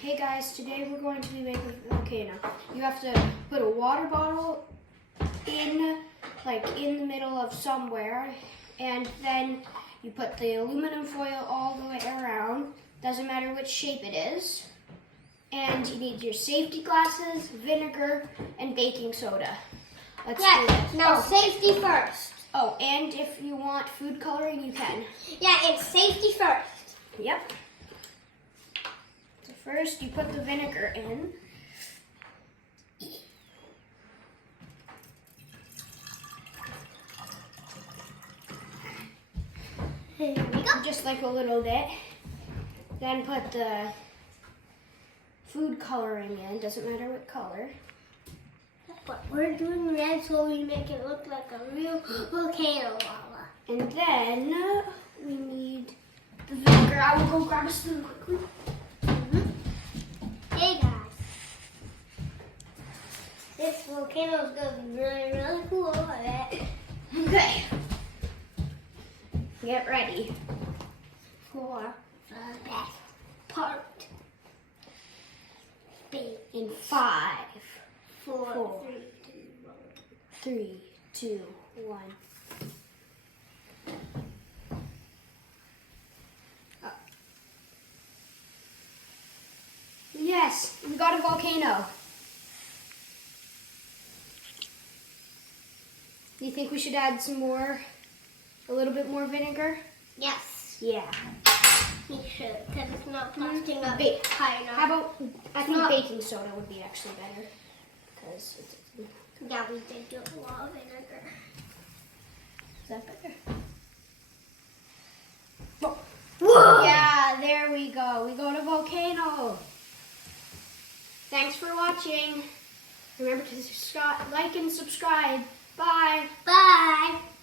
Hey guys, today we're going to be making a volcano. You have to put a water bottle in the middle of somewhere, and then you put the aluminum foil all the way around. Doesn't matter which shape it is. And you need your safety glasses, vinegar, and baking soda. Let's do this. Now safety first. Oh, and if you want food coloring, you can. Yeah, it's safety first. Yep. So first you put the vinegar in. Here we go. Just like a little bit. Then put the food coloring in. Doesn't matter what color. But we're doing red so we make it look like a real volcano lava. And then we need the vinegar. I will go grab a spoon quickly. Hey guys. This volcano is going to be really, really cool, I bet. Okay. Get ready. For the best part. In 5, 4, 3, 2, 1. Yes, we got a volcano. Do you think we should add a little bit more vinegar? Yes, Yeah. we should, because it's not busting up Ba- high enough. How about, I think baking soda would be actually better. Because it's, Yeah, we did do a lot of vinegar. is that better? Whoa! Yeah, there we go. We got a volcano. Thanks for watching. Remember to like and subscribe. Bye. Bye!